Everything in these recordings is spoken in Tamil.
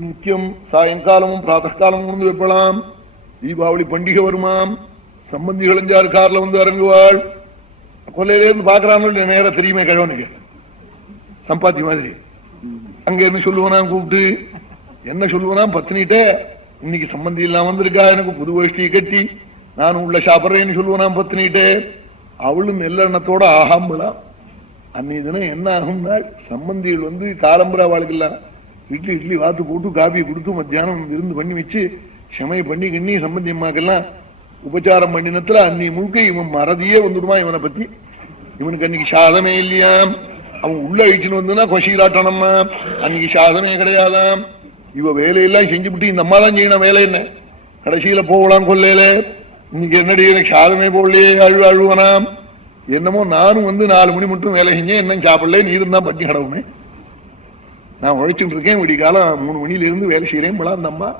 நித்தியம் சாயங்காலமும் பிராத்தகாலமும் வந்து வைப்பலாம். தீபாவளி பண்டிகை வருமாம், சம்பந்திகள் 5-6 கார்ல வந்து இறங்குவாள். கொல்லையிலேருந்து பாக்குறாங்க, நேரம் தெரியுமே கிழவனுக்கு சம்பாத்தி மாதிரி. அங்க என்ன சொல்லுவனா கூப்பிட்டு என்ன சொல்லுவனா, பத்தினிட்ட இன்னைக்கு சம்பந்தி இல்லாம வந்திருக்கா, எனக்கு புது வேஷ்டி கட்டி நானும் உள்ள சாப்பிட்றேன்னு சொல்லுவனா பத்தினிட்டு. அவளும் நெல்லெண்ணத்தோட ஆகாம்பலாம். அன்னைக்கு தினம் என்ன ஆகும்னா, சம்பந்திகள் வந்து காலம்புரா வாழ்க்கெல்லாம் இட்லி வாத்து போட்டு காபி கொடுத்து மத்தியானம் விருந்து பண்ணி வச்சு சமைய பண்ணி கிண்ணி சம்பந்தி அம்மாக்கெல்லாம் உபச்சாரம் பண்ணினத்துல அன்னி முழுக்க இவன் மறதியே வந்துடுமா இவனை பத்தி. இவனுக்கு அன்னைக்கு சாதமே இல்லையாம். அவன் உள்ள அழிச்சுன்னு வந்துன்னா கொசீராட்டணம்மா, அன்னைக்கு சாதமே கிடையாதாம். இவ வேலையெல்லாம் செஞ்சுவிட்டு இந்த அம்மா தான் செய்யணும் வேலை. என்ன கடைசியில போகலாம் கொல்லையில, இன்னைக்கு என்னடி எனக்கு சாதமே போடலையே அழுவனாம். என்னமோ நானும் வந்து 4 மணி மட்டும் வேலை செஞ்சேன், என்ன சாப்பிடல, நீ இருந்தா பட்டி கடவுமே, நான் உழைச்சுட்டு இருக்கேன், விடி காலம் 3 மணில இருந்து வேலை செய்யறேன் போலாம். அந்த அம்மா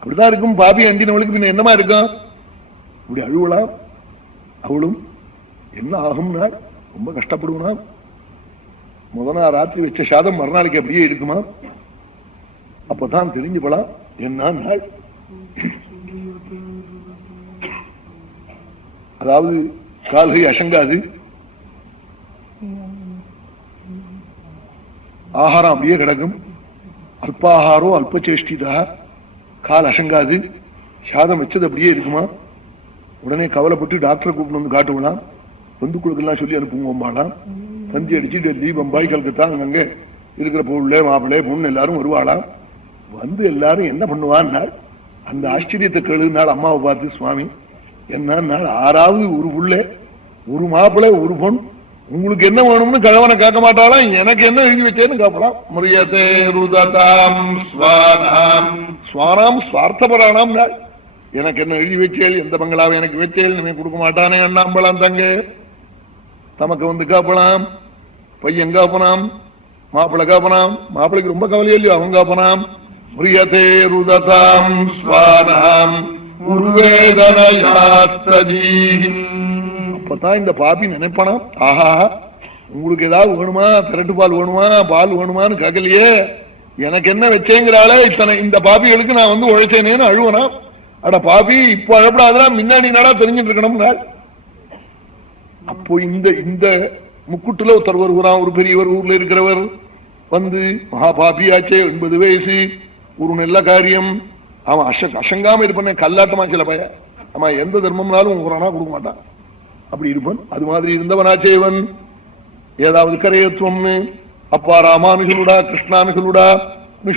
அப்படிதான் இருக்கும். பாபி அண்டினவளுக்கு பின்ன என்னமா இருக்கும், இப்படி அழுவலாம். அவளும் என்ன ஆகும்னா ரொம்ப கஷ்டப்படுவனா. முதல் ராத்திரி வச்ச சாதம் மறுநாளைக்கு அப்படியே இருக்குமா. அப்பதான் தெரிஞ்சு போலாம் என்ன நாள். அதாவது கால்கை அசங்காது, ஆகாரம் அப்படியே கிடக்கும். அல்பாகாரோ அல்பச்சேஷ்டிதா, கால் அசங்காது, சாதம் வச்சது அப்படியே இருக்குமா. உடனே கவலைப்பட்டு டாக்டரை கூப்பிட்டு வந்து காட்டுவலாம், பந்துக்குழுக்கெல்லாம் சொல்லி அனுப்புவோம்பாலாம். தந்தி அடிச்சு தீபம் பாய் கல்கத்தா அங்கங்க இருக்கிற பொருளே மாப்பிள்ளை பொண்ணு எல்லாரும் வருவாளாம். வந்து எல்லாரும் என்ன பண்ணுவான்னா, அந்த ஆச்சரியத்தை கேளுனாள் அம்மாவை பார்த்து, சுவாமி என்ன 6வது ஒரு புள்ள ஒரு மாப்பிள்ளை ஒரு பொண்ணு, உங்களுக்கு என்ன வேணும்னு கழவனை கேட்க மாட்டாளாம், எனக்கு என்ன எழுதி வச்சேன்னு கேட்கலாம். முரியதே ருததாம் ஸ்வானாம் ஸ்வானாம் ஸ்வார்த்தபராணாம், எனக்கு என்ன எழுதி வச்சேள், எந்த பங்களாவை எனக்கு வச்சேள், நீ கொடுக்க மாட்டானே அண்ணாம்பலாம். தங்க தமக்கு வந்து காப்பலாம், பையன் காப்பனாம், மாப்பிள்ளை காப்பனாம். மாப்பிள்ளைக்கு ரொம்ப கவலையோ இல்லையோ, அவன் காப்பனாம். முரியதே ருததாம் ஸ்வானாம் அப்பதான் இந்த பாப்பி நினைப்பானா, ஆஹா உங்களுக்கு ஏதாவது வேணுமா, திரட்டு பால் வேணுமா, பால் வேணுமான்னு கேட்கலையே, எனக்கு என்ன வச்சேங்கிறாளே இத்தனை இந்த பாப்பிகளுக்கு நான் வந்து உழைச்சேனேன்னு அழுவனா. அட பாப்பி இப்ப அழப்படாதா, முன்னாடி நாளா தெரிஞ்சுட்டு இருக்கணும்னா. அப்போ இந்த முக்குட்டுல ஒருத்தர் வருகிறான், ஒரு பெரியவர், ஊர்ல இருக்கிறவர் வந்து, மகா பாப்பியாச்சே, 80 வயசு, ஒரு நல்ல காரியம், அவன் அசங்காம இருப்பானே, கல்லாட்டமா சில பைய, ஆமா எந்த தர்மம்னாலும் உங்கறானா கொடுக்க மாட்டான், அப்படி இருப்பான். அது மாதிரி இருந்தவனாச்சேவன். ஏதாவது கரையத்துவம்னு அப்பா ராமானுஷலுடா கிருஷ்ணானுஷலுடா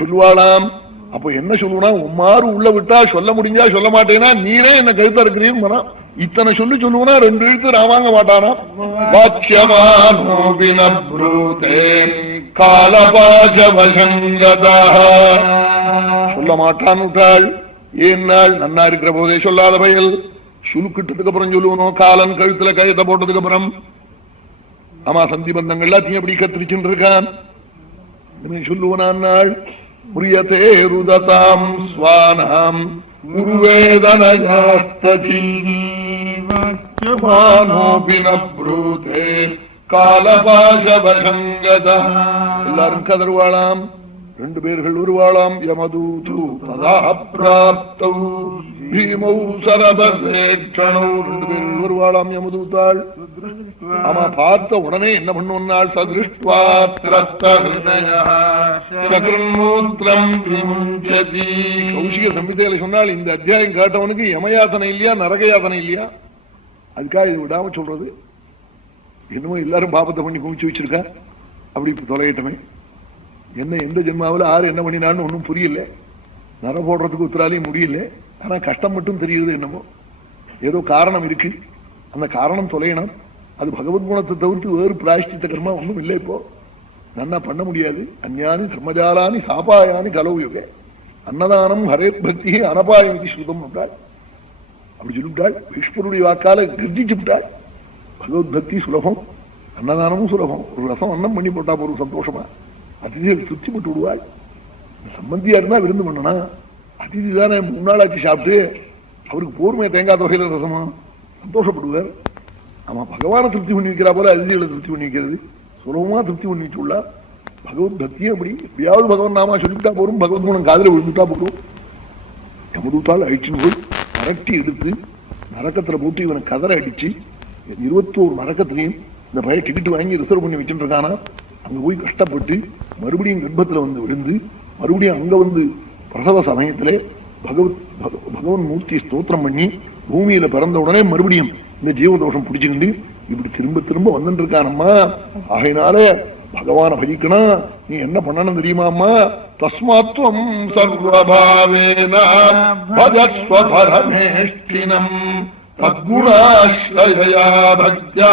சொல்லுவாளாம். அப்ப என்ன சொல்லுவா, உம்மாறு உள்ள விட்டா சொல்ல முடிஞ்சா சொல்ல மாட்டேன்னா, நீரே என்ன கருத்தா இருக்கிறீன்னு இத்தனை சொல்லுவனா 2 எழுத்து ராமாங்க மாட்டானா. சொல்ல மாட்டான் விட்டாள். ஏன்னாள் நன்னா இருக்கிற போதே சொல்லாத பயல், சுலுக்கிட்டதுக்கு அப்புறம் சொல்லுவனோ, காலன் கழுத்துல கழுத்தை போட்டதுக்கு அப்புறம். ஆமா சந்தி பந்தங்கள்லாம் தீ அப்படி கத்திரிச்சுட்டு இருக்கான், சொல்லுவனான். புரியதே ருததாம் ஸ்வானாம் எல்லாரும் கதர்வாளாம். 2 பேர்கள் வருவாளாம். யமதூது பிராப்தௌ பீமௌ சரபேட்சணௌ 2 பேர்கள் வருவாளாம் யமதூதாள். ஆமா பார்த்த உடனே என்ன பண்ணுவாள், சதிருஷ்ட்வா கௌஷிக சம்ஹிதையில சொன்னால், இந்த அத்தியாயம் கேட்டவனுக்கு யமயாதனை இல்லையா நரக யாதனை இல்லையா. அதுக்காக இது விடாம சொல்றது. என்னமோ எல்லாரும் பாபத்தை பண்ணி குமிச்சு வச்சிருக்கா, அப்படி தொலையிட்டமே. என்ன எந்த ஜென்மாவில் ஆறு என்ன பண்ணினான்னு ஒன்னும் புரியல, நர போடுறதுக்கு உத்தராலையும் முடியல. ஆனா கஷ்டம் மட்டும் தெரியுது, என்னமோ ஏதோ காரணம் இருக்கு, அந்த காரணம் தொலையணும். அது பகவத் குணத்தை தவிர்த்து வேறு பிராயஷ்டித்த கர்மா ஒன்றும் இல்லை. இப்போ நன்னா பண்ண முடியாது. அந்யானி தர்மஜாலானி சாபாயானி கலவுயுக அன்னதானம் ஹரே பக்தி அனபாயி ஸ்ருதம் விட்டாள். அப்படி சொல்லிவிட்டாள். பீஷ்மருடைய வாக்கால கர்ஜிச்சு விட்டாள். பகவத் பக்தி சுலபம், அன்னதானமும் சுலபம். ஒரு ரசம் அன்னம் பண்ணி போட்டா போறோம் சந்தோஷமா, அதிதிகள் சுத்தி போட்டு விடுவாள். சம்பந்தியா இருந்தா விருந்து பண்ணனா, அதிதி தானே 3 நாள் ஆச்சு சாப்பிட்டு, அவருக்கு போர்மையை தேங்காய் தொகையில ரசமா சந்தோஷப்படுவார். ஆமா பகவான திருப்தி பண்ணி வைக்கிறா போல அதிதிகளை திருப்தி பண்ணி வைக்கிறது சுலபமா திருப்தி பண்ணிட்டு உள்ளா. பகவத் பக்தியே அப்படி எப்படியாவது பகவன் நாமா சொல்லிவிட்டா போறோம், பகவத் குணம் காதல விழுந்துட்டா போறோம். யமதூத்தால் அழிச்சுன்னு போய் அரட்டி எடுத்து நரக்கத்துல போட்டு இவனை கதற அடிச்சு 21 நரக்கத்திலையும் இந்த பையன் டிக்கெட் வாங்கி ரிசர்வ் பண்ணி வச்சுட்டு இருக்கானா. அங்க போய் கஷ்டப்பட்டு மறுபடியும் கர்ப்பத்துல வந்து விழுந்து மறுபடியும் அங்க வந்து பிரசவ சமயத்திலே பகவன் மூர்த்தி ஸ்தோத்திரம் பண்ணி பூமியில பிறந்த உடனே மறுபடியும் இந்த ஜீவதோஷம் பிடிச்சுக்கிண்டு இப்படி திரும்ப திரும்ப வந்துட்டு இருக்கானம்மா. ஆகையினால பகவான பஜிக்கணும். நீ என்ன பண்ணணும் தெரியுமாம்மா? தஸ்மாத்வம் சர்வபாவேன பஜஸ்வ பரமேஷ்டினம் தத்குணாஸ்ரயா பக்த்யா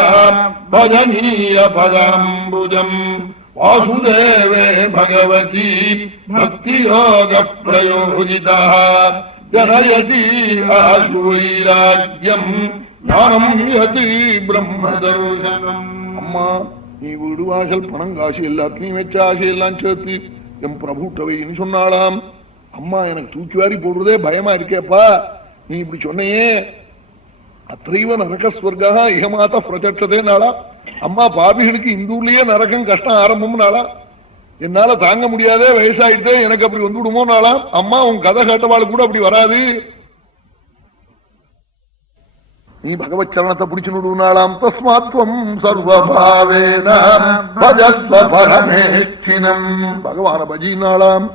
பஜனீய பதாம்புஜம் வாசுதேவே பகவதி பக்தி யோக பிரயோஜிதா ஜனயதி ஆசு வைராக்யம் ஞானம் யதி பிரம்மதர்சனம். அம்மா, நீ வீடு வாசல் பணம் காசு எல்லாத்தையும் வச்ச ஆசையெல்லாம் சேர்த்து என் பிரபுட்டவைன்னு சொன்னாலாம். அம்மா, எனக்கு தூக்கி வாரி போடுறதே பயமா இருக்கேப்பா. நீ இப்படி சொன்னையே, அத்தைவ நரக ஸ்வர்கா இகமாத்த பிரச்சதே நாளா. அம்மா, பாபிகளுக்கு இந்தூர்லயே நரகம் கஷ்டம் ஆரம்பம் நாளா. என்னால தாங்க முடியாதே, வயசாயிட்டு எனக்கு அப்படி வந்து விடுமோ நாளா. அம்மா, உன் கதை கேட்டவாள் கூட அப்படி வராது. நீ பகவத் சரணத்தை பிடிச்சு விடுனாலாம். தஸ்மாத்வம் சர்வபாவேன பஜஸ்வ பரமேஷ்டினம். பகவான பஜினாலாம்.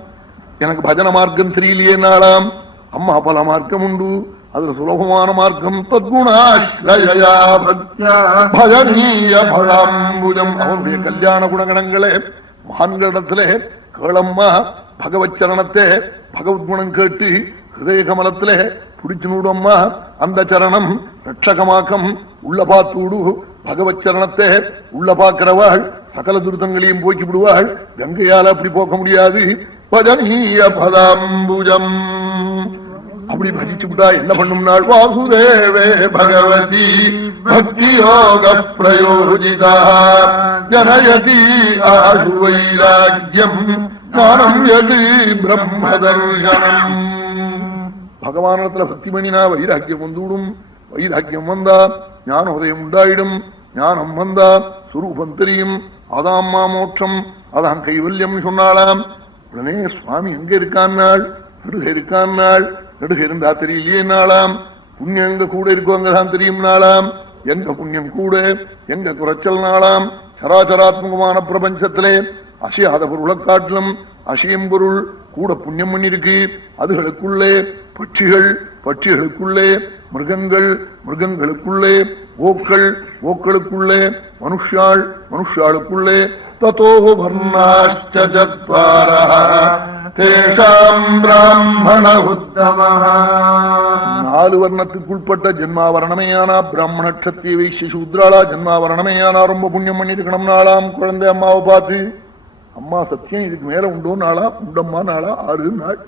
எனக்கு பஜன மார்க்கம் தெரியலையே நாளாம். அம்மா, பல மார்க்கம் உண்டு, அதுல சுலபமான மார்க்கம் தத்குணாஸ்ரயா பக்த்யா பஜனீய பதாம்புஜம். அவனுடைய கல்யாண குணகணங்களே மகான்களிடத்திலே கேளம்மா. பகவத் சரணத்தை பகவத்குணம் கேட்டு ஹிருதய கமலத்திலே பிடிச்சு நூடம்மா. அந்த சரணம் ரட்சகமாக்கம் உள்ள பார்த்தூடு. பகவத் சரணத்தை உள்ள பார்க்கிறவாள் சகல துரிதங்களையும் போக்கி விடுவாள். கங்கையால் அப்படி போக்க முடியாது. பஜனீய பதாம்புஜம். அப்படி பஜிச்சு விட்டா என்ன பண்ணும் நாள்? வாசுதேவே பகவதி பக்தி யோக பிரயோஜிதா ஜனயதி ஆசு வைராக்யம் ஞானம் யதி பிரம்மதர்சனம். பகவானத்துல பக்தி பண்ணினா வைராக்கியம் வந்துவிடும். வைராக்கியம் வந்தா ஞான உதயம் உண்டாயிடும். ஞானம் வந்தா சுரூபம் தெரியும். அதாம்மா மோட்சம், அதான் கைவல்யம் சொன்னாலாம். உடனே சுவாமி எங்க இருக்கான்னாள்? நடுக இருக்கான்னாள். நடுக இருந்தா தெரியலையே நாளாம். புண்ணியம் எங்க கூட இருக்கோ அங்கதான் தெரியும் நாளாம். எங்க புண்ணியம் கூட எங்க குறைச்சல் நாளாம். சராச்சராத்மகமான பிரபஞ்சத்திலே அசையாத பொருளை காட்டிலும் அசையும் பொருள் கூட புண்ணியம் பண்ணிருக்கு. அதுகளுக்குள்ளே பட்சிகள், பட்சிகளுக்குள்ளே மிருகங்கள், மிருகங்களுக்குள்ளே ஓக்கள், ஓக்களுக்குள்ளே மனுஷாள், மனுஷாளுக்குள்ளே ததோ வர்ணாச்ச சத்வாரஹ தேஷாம் பிராமண உத்தமஹ. 4 வர்ணத்துக்குள்பட்ட ஜென்மாவரணமையானா பிராமண க்ஷத்ரிய வைசிய சூத்ராளா ஜென்மாவரணமையானா ரொம்ப புண்ணியம் பண்ணிருக்கணும் நாளாம். குழந்தை அம்மாவை பார்த்து, அம்மா சத்தியம் இதுக்கு மேல உண்டோ நாளா? உண்டம்மா நாளா? 6 நாள்.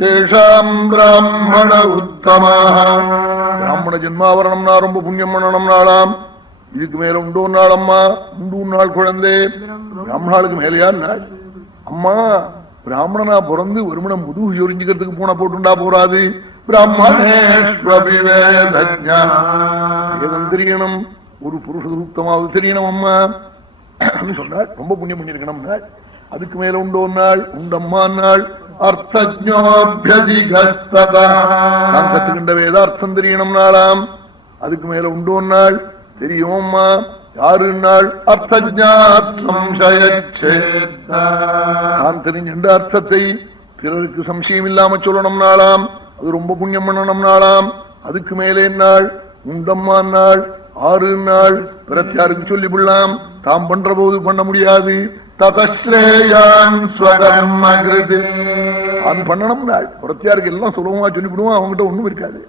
தேஷாம் பிராமண உத்தமஹ. பிராமண ஜென்மாவரணம்னா ரொம்ப புண்ணியம் பண்ணணும் நாளாம். இதுக்கு மேல உண்டோ நாளம்மா? உண்டு நாள் குழந்தை. பிராமணாளுக்கு மேலையா நாள்? அம்மா, பிராமணனா பிறந்து ஒருமணம் முதுகு யோரிஞ்சுக்கிறதுக்கு போன போட்டுண்டா போறாது. பிராமணேஸ்வரம் தெரியணும், ஒரு புருஷ சூக்தமாவது தெரியணும் அம்மா சொன்னாள். ரொம்ப புண்ணியம் பண்ணிருக்கணும் நாள். அதுக்கு மேல உண்டோ நாள்? உண்டம்மா நாள். நான் கத்துக்கின்ற வேதார்த்தம் தெரியணும் நாளாம். அதுக்கு மேல உண்டோ நாள்? தெரியும்மா. 6 நாள். நான் தெரிஞ்ச அர்த்தத்தை பிறருக்கு சம்சயம் இல்லாம சொல்லணும் நாளாம். அது ரொம்ப புண்ணியம் பண்ணணும் நாளாம். அதுக்கு மேலே நாள்? உண்டம்மா நாள். 6 நாள். பிறத்தாருக்கு சொல்லி விடலாம், தாம் பண்ற போது பண்ண முடியாது. பண்ணணும் நாள். புறத்தியாருக்கு எல்லாம் சுலபமா சொல்லிவிடுவோம், அவங்ககிட்ட ஒண்ணும் இருக்காது.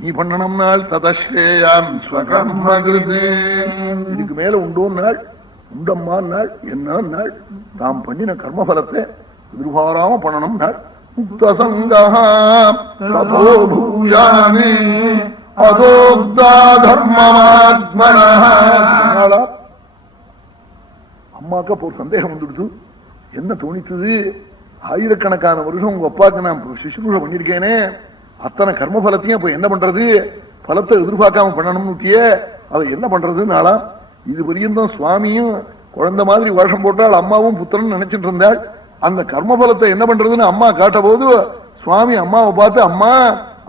நீ பண்ணணும் நாள். ததஸ்ரேயான் ஸ்வகர்மகிருதி. இதுக்கு மேல உண்டோ நாள்? உண்டம்மா நாள். என்ன நாள்? தாம் பண்ணின கர்மபலத்தை எதிர்பாராம பண்ணணும் நாள். அம்மாக்கு அப்போ ஒரு சந்தேகம் வந்துடுச்சு. என்ன தோணித்தது? ஆயிரக்கணக்கான வருஷம் உங்க அப்பாவுக்கு நான் சுஷ்ரூஷை பண்ணிருக்கேனே, அத்தனை கர்மபலத்தையும் இப்ப என்ன பண்றது? பலத்தை எதிர்பார்க்காம பண்ணணும்னுட்டியே, அதை என்ன பண்றது நாளா? இது பரியந்தம் சுவாமியும் குழந்தை மாதிரி வருஷம் போட்டால் அம்மாவும் புத்திரன் நினைச்சிட்டு இருந்தாள். அந்த கர்மபலத்தை என்ன பண்றதுன்னு அம்மா காட்ட போது சுவாமி அம்மாவை பார்த்து, அம்மா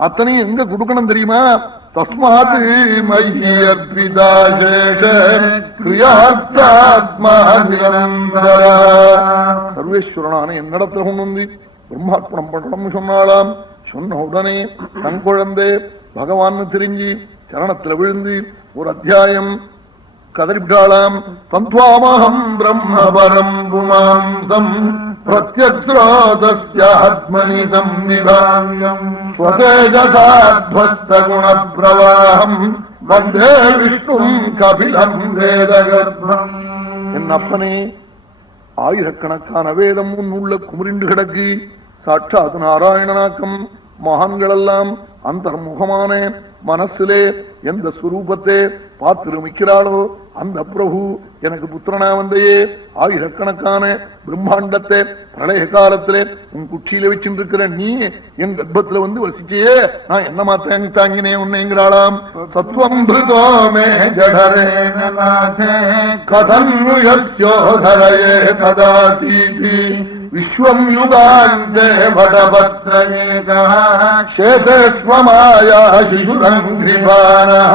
அத்தனையும் எங்க கொடுக்கணும் தெரியுமா? தஸ்மாத் சர்வேஸ்வரனான என்னிடத்துல கொண்டு வந்து பிரம்மார்ப்பணம் பண்ணணும்னு சொன்னாலாம். சொன்ன உடனே தன் குழந்தை பகவான் தெரிஞ்சு சரணத்துல விழுந்து ஒரு அத்தியாயம் கதறிவிட்டாளாம். தந்த்வாமஹம் பிரம்மபரம் புமாம்சம் பிரத்யக்ரோதஸ்யாத்மனி சம்நிபாங்கம் ஸ்வதேஜசாத்வஸ்த குணப்ரவாஹம் வந்தே விஷ்ணும் கபிலம் வேதகர்ப்பம். என் அப்பனே, ஆயிரக்கணக்கான வேதம் உள்ள குமரிண்டு கிடக்கு. சாட்சாத் நாராயணனாக்கம் மகான்களெல்லாம் அந்தர்முகமான மனசிலே எந்த ஸ்வரூபத்தை பார்த்திருமிக்கிறாளோ அந்த பிரபு எனக்கு புத்திரனா வந்தையே. ஆயிரக்கணக்கான பிரம்மாண்டத்தை பிரளய காலத்திலே உன் குச்சியில வச்சுருக்கிற நீ என் கர்ப்பத்துல வந்து வசிச்சே, நான் என்னமா தாங்கினே உன்னைங்கிறாளாம். சத்வம் பிருதோமே ஜடரே கதன்யுயோதரயே கதாசீதி விஸ்வம் யுகாந்தே வடபத்ரேகேஸ்வமாயா சிசுரங்கிரிபானஹ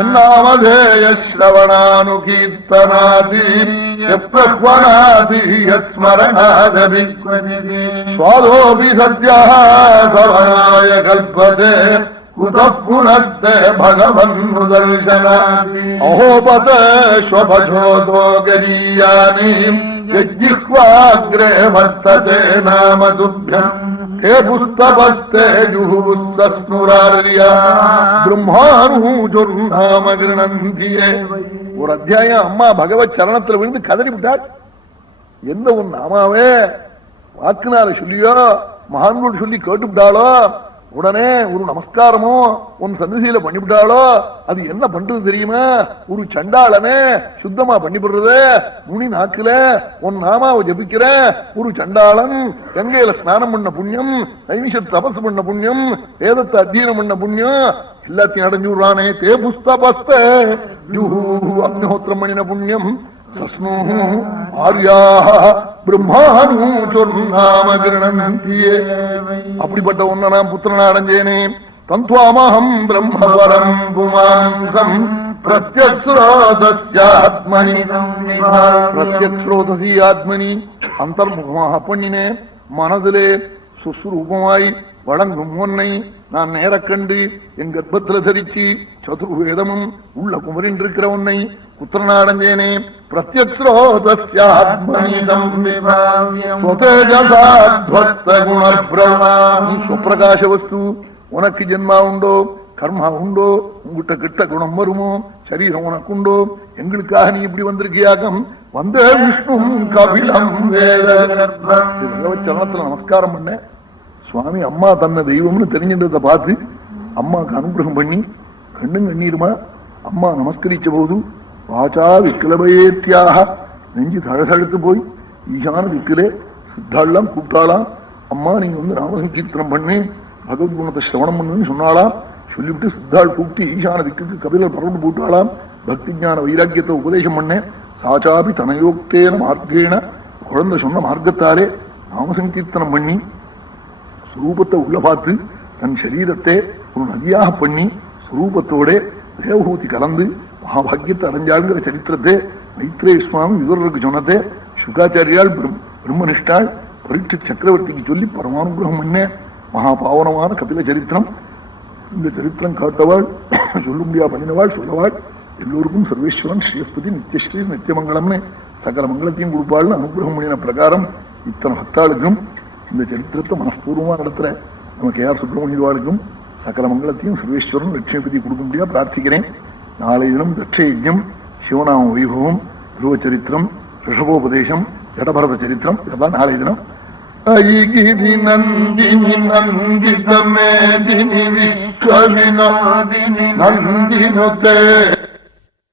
என்னாமதேய ஸ்ரவணானுகீர்த்தனாதி யப்ரஹ்வனாதி யஸ்மரணாதபிக்வநிதி ஸ்வாதோபி சத்யஹ சவணாய கல்பதே குதः புனஸ்தே பகவன் முதர்சனாதி அஹோபதே ஸ்வபஜோதோ கரீயானி யஜ்ஜிஹ்வாக்ரே வர்த்ததே நாம துப்யம் ஹே புஸ்தபஸ்தே ஜுஹுஸ்தஸ்னுரார்யா பிரம்மானுஜுர்நாம கிருணந்தியே. ஒரு அத்தியாயம் அம்மா பகவத் சரணத்துல விழுந்து கதறி விட்டாள். எந்த உன் நாமாவே வாக்குனால சொல்லியோ மகான்கள் சொல்லி கேட்டுவிட்டாளோ உடனே ஒரு நமஸ்காரமோ உன் சன்னதியில பண்ணிவிட்டாளோ அது என்ன பண்றது தெரியுமா? ஒரு சண்டாளனே சுத்தமா பண்ணிவிடுறது. முனி நாக்குல உன் நாமாவை ஜபிக்கிற ஒரு சண்டாளன் கங்கையில ஸ்நானம் பண்ண புண்ணியம், நைமிஷ தபசு பண்ண புண்ணியம், வேதத்தை அத்தியனம் பண்ண புண்ணியம் எல்லாத்தையும் அடைஞ்சு விடுறானே. தே புஸ்தபஸ்த அக்னிஹோத்திரம் பண்ணின புண்ணியம் அப்படிப்பட்ட ஒன்ன நான் புத்திரனா அடைஞ்சேனே. தந்த்வாமஹம் பிரம்மவரம் புமாம்சம் பிரத்யக்ரோதஸ்யாத்மனி பிரத்யக்ரோதசி ஆத்மனி அந்தர்முகமாக பண்ணினே. மனதிலே சுஸ்ரூபமாய் வழங்கும் ஒன்னை நான் நேர கண்டு என் கர்ப்பத்தில் தரிச்சு சதுர்வேதமும் உள்ள குமரின் இருக்கிற ஒன்னை புத்திரனாடஞ்சேனே. பிரகாச வஸ்து உனக்கு ஜென்மா உண்டோ கர்மா உண்டோ உங்ககிட்ட கிட்ட குணம் வருமோ சரீரம் உனக்கு உண்டோ எங்களுக்காக நீ இப்படி வந்திருக்கியாகம் வந்த விஷ்ணு கபிலம் சரணத்துல நமஸ்காரம் பண்ண. சுவாமி அம்மா தன்னை தெய்வம்னு தெரிஞ்சின்றதை பார்த்து அம்மாவுக்கு அனுகிரகம் பண்ணி கண்ணும் கண்ணீருமா அம்மா நமஸ்கரிச்ச போது வாச்சா விக்கிலபயேத்தியாக நெஞ்சு தழசழுத்து போய் ஈசான திக்கிலே சித்தாள்லாம் கூப்பிட்டாலாம். அம்மா நீங்க வந்து நாமசங்கீர்த்தனம் பண்ணி பகவத்குணத்தை சிரவணம் பண்ணுன்னு சொன்னாலாம். சொல்லிவிட்டு சித்தாள் கூப்பிட்டு ஈசான திக்கு கபிலர் பரவண்டு போட்டாலாம். பக்தி ஞான வைராக்கியத்தை உபதேசம் பண்ண. சாச்சாபி தனயோக்தேன மார்க்கேன குழந்தை சொன்ன மார்க்கத்தாலே நாமசங்கீர்த்தனம் பண்ணி ஸ்வரூபத்தை உள்ள பார்த்து தன் சரீரத்தை ஒரு நதியாக பண்ணி ஸ்வரூபத்தோட தேவபூதி கலந்து மகாபாகியத்தை அடைஞ்சாளுங்கிற சரித்திரத்தை மைத்ரேய சுவாமி விதுரருக்கு சொன்னதை சுகாச்சாரியால் பிரம்மனிஷ்டாள் பரீட்சித் சக்கரவர்த்திக்கு சொல்லி பரமானுகிரகம் பண்ண மகாபாவனமான கபில சரித்திரம். இந்த சரித்திரம் காட்டவாள் சொல்ல முடியா பண்ணினவாள் சொல்லவாள் எல்லோருக்கும் சர்வேஸ்வரன் ஸ்ரீஸ்பதி நித்தியஸ்ரீ நித்தியமங்கலம்னு சகல மங்களத்தையும் கொடுப்பாள்னு அனுகிரகம் பண்ணின பிரகாரம் இத்தனை பக்தாளுக்கும் இந்த சரித்திரத்தை மனப்பூர்வமா நடத்துற நம்ம கேஆர் சுப்பிரமணியவாளுக்கும் சகல மங்களத்தையும் சர்வேஸ்வரன் லட்சுமிபதி கொடுக்க முடியா பிரார்த்திக்கிறேன். நாளை தினம் தட்ச யஜ்ஞம், சிவநாம வைபவம், துருவ சரித்திரம், ரிஷபோபதேசம், ஜடபரத சரித்திரம் இதெல்லாம் நாளை தினம். ஐகிரி நந்தினி நந்திதமேதினி விஸ்வவினோதினி நந்தினுதே